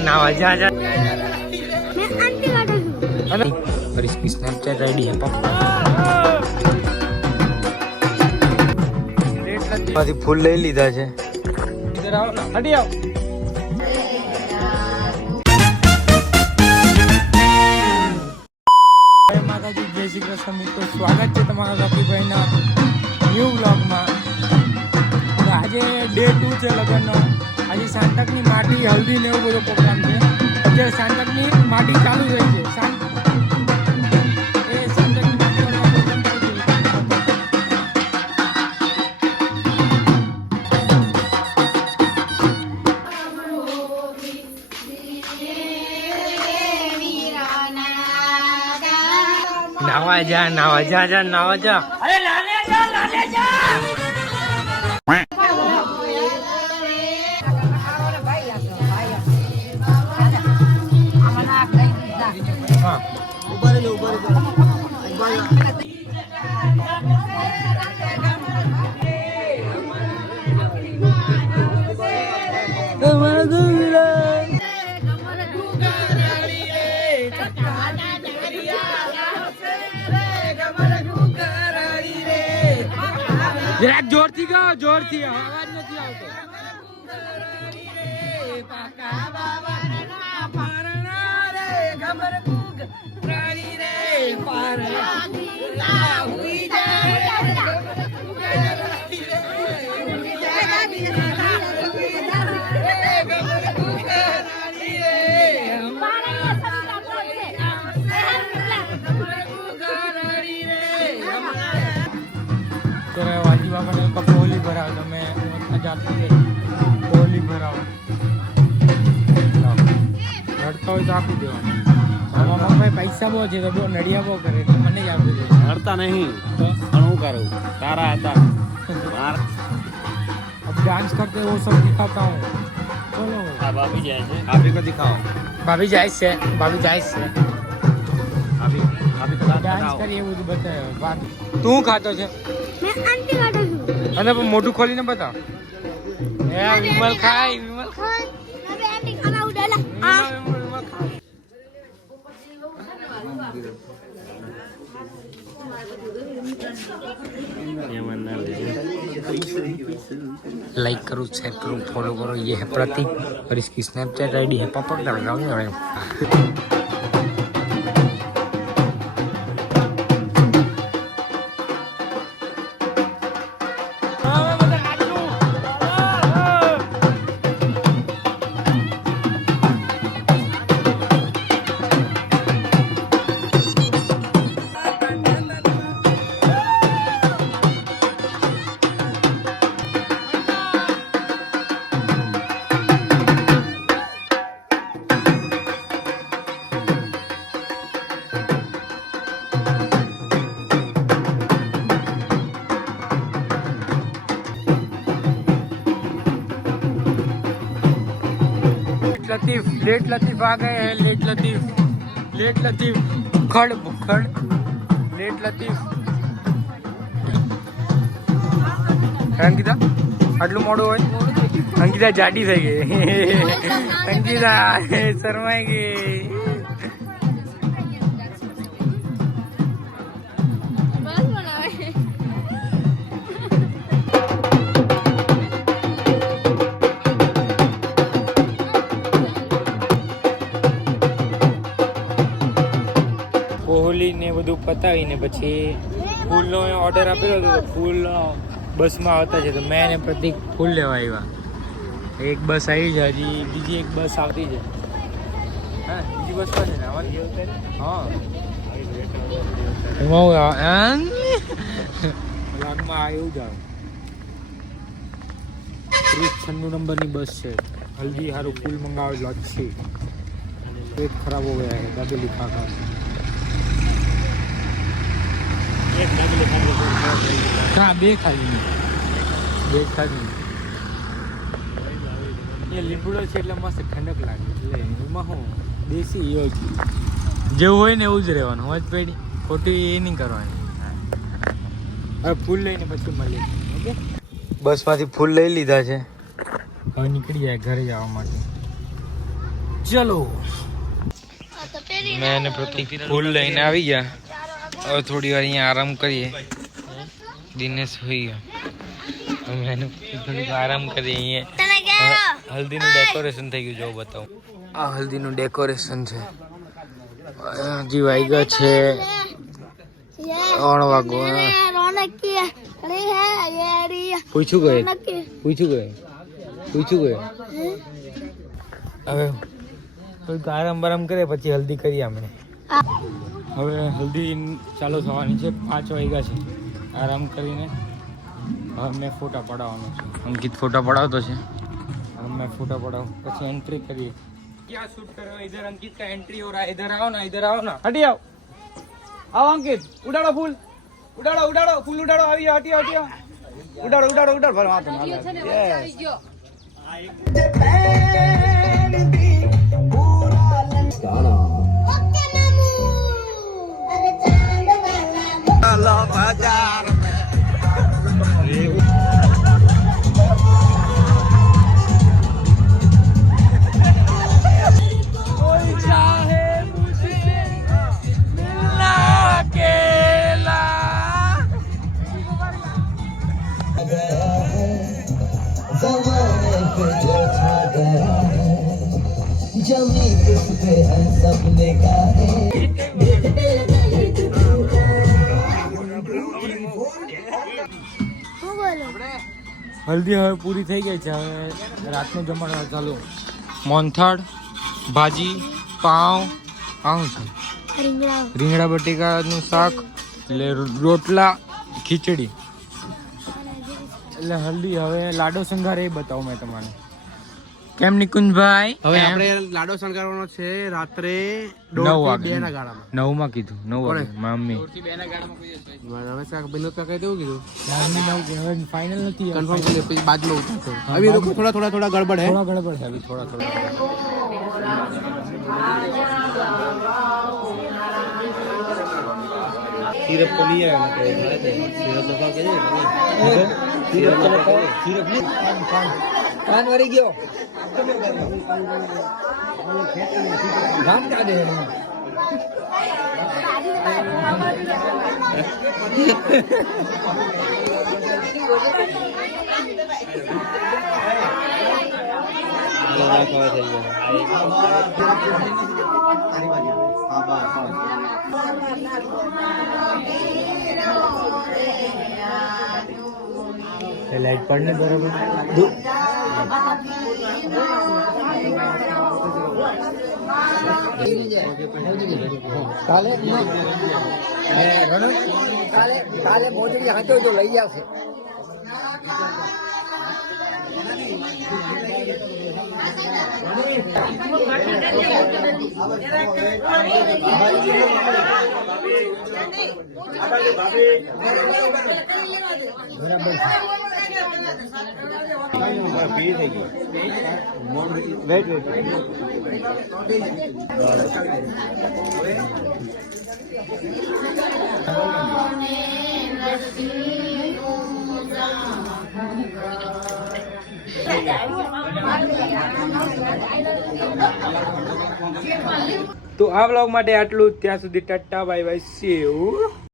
नावा जा जा मैं आंटी काटू अरे पर इसकी स्नैपचैट आईडी है पापा માંથી ફૂલ લઈ લીધા છે ઇધર આવો ના હટી આવો જય માતાજી જય શ્રી કૃષ્ણ મિત્રો સ્વાગત છે તમારા રફીભાઈના ન્યૂ વ્લોગમાં આજે ડે 2 છે લગ્નનો આજે સાંતકની માટી હલ્દી ને એવું બધો પ્રોગ્રામ છે અત્યારે સાંતકની માટી ચાલુ થઈ છે नावा जा नावा जा अरे लाने जा हाँ ऊपर जरा जोरથી ગાઓ જોરથી અવાજ નથી આવતો પાકા બાવાના પારણા રે ખબર કુગ રાણી રે પારણા હુઈ જાય वाजी बाबा ने होली भरा तो मैं जाती है होली भराओ लड़ता हो तो आपी देवा मामा भाई पैसा बहुत है तो नड़िया बहुत करे तो मैंने आप दे लड़ता नहीं तो हूँ करूँ तारा आता मार अब डांस करते वो सब दिखाता हूँ चलो भाभी जाए भाभी को दिखाओ भाभी जाए से भाभी को डांस करिए वो बताए बात तू खातो छे मैं आंटी काटू છું અને મોઢું ખોલીને બતા એ વિમલ ખાય હવે આંટી ખાના ઉડાલા लाइक करो शेयर करो फॉलो करो ये है प्रतीक और इसकी स्नैपचैट आईडी है पापा का लगाओ लेट लतीफ आ गए हैं लेट लतीफ खड़ बुखड़ लेट लतीफ अंकिता आटलू मोड़ो है अंकिता जाडी થઈ ગઈ अंकिता शर्माई गई હોલી ને બધું પતાવીને પછી ફૂલનો ઓર્ડર આપેલો હતો તો ફૂલ બસમાં આવતા છે તો મેં એને પ્રતિક ફૂલ લેવા આવ્યા એક બસ આવી છે હજી બીજી એક બસ આવતી છે હા બીજી બસમાં છે ને આવવાની હા એમાં લાગમાં આવ્યું જ આવે 96 નંબરની બસ છે હલ્દી સારું ફૂલ મંગાવેલો જ છે પેટ ખરાબ હો ગયા છે દાબેલી ખા हाँ बे खाली ये લીંબુડો છે એટલે મસ્ત ઠંડક લાગે એટલે એમાં હું દેશી યોગ જેવું હોય ને એવું જ રહેવાનું હોય પેડી ખોટી એ નહીં કરવાની હવે ફૂલ લઈને પછી મળીએ ઓકે બસમાંથી ફૂલ લઈ લીધા છે હવે નીકળી જાય ઘરે જવા માટે ચલો મેં અને પ્રતિક ફૂલ લઈને આવી ગયા. હવે થોડી વાર અહીંયા આરામ કરીએ. દિનેશ હોઈ ગયો. અમે એને થોડીક આરામ કરીએ. અહીંયા હલ્દીનું ડેકોરેશન થઈ ગયું. જો બતાવું, આ હલ્દીનું ડેકોરેશન છે. હજી વાગ્યા છે 3 વાગો. પૂછ્યું ગયે હવે થોડીક આરામ બારામ કરે પછી હલ્દી કરીએ અમે. હવે હલ્દી ચાલુ થવાની છે. 5 વાગ્યા છે. આરામ કરીને હવે મેં ફોટા પડાવવાનો છે. અંકિત ફોટા પડાવતો છે. હવે मैं फोटो पड़ाऊँ પછી एंट्री करिए. क्या शूट कर रहे हो इधर? अंकित का एंट्री हो रहा है. इधर आओ ना हटी आओ अंकित. उड़ाड़ो फूल फूल उड़ाड़ो. આવી હટી ઉડાડો ભર વાતો ના હલ્દી હવે પૂરી થઈ ગઈ છે. હવે રાતનું જમવાનું ચાલુ. મોનથાળ, ભાજી, પાઉં છે, રીંગણા બટેકાનું શાક, એટલે રોટલા, ખીચડી. એટલે હલ્દી હવે લાડો શણગાર એ બતાવું મેં તમને. કેમ નિકુંજભાઈ? હવે આપણે લાડો શણગારવાનો છે રાત્રે 9 વાગે. 2 ના ગાળામાં. 9 માં કીધું. 9 વાગે મમ્મી. હવે સાક બિનો તો કહી દેવું કીધું. હવે ફાઇનલ નથી. કન્ફર્મ કરી પછી બાદમાં ઉતારશે. અભી લોકો થોડા ગડબડ હે. થોડા ગડબડ છે. અભી થોડા સિરપ તો લઈ આવ્યા સિરપ તો કે સિરપ કાન વરી ગયો. ગામ કાઢે લાઈટ પડને બરોબર. કાલે મોજડી હાથો તો લઈ આવશે. તો આ વ્લોગ માટે આટલું. ત્યાં સુધી Tata bye bye see you.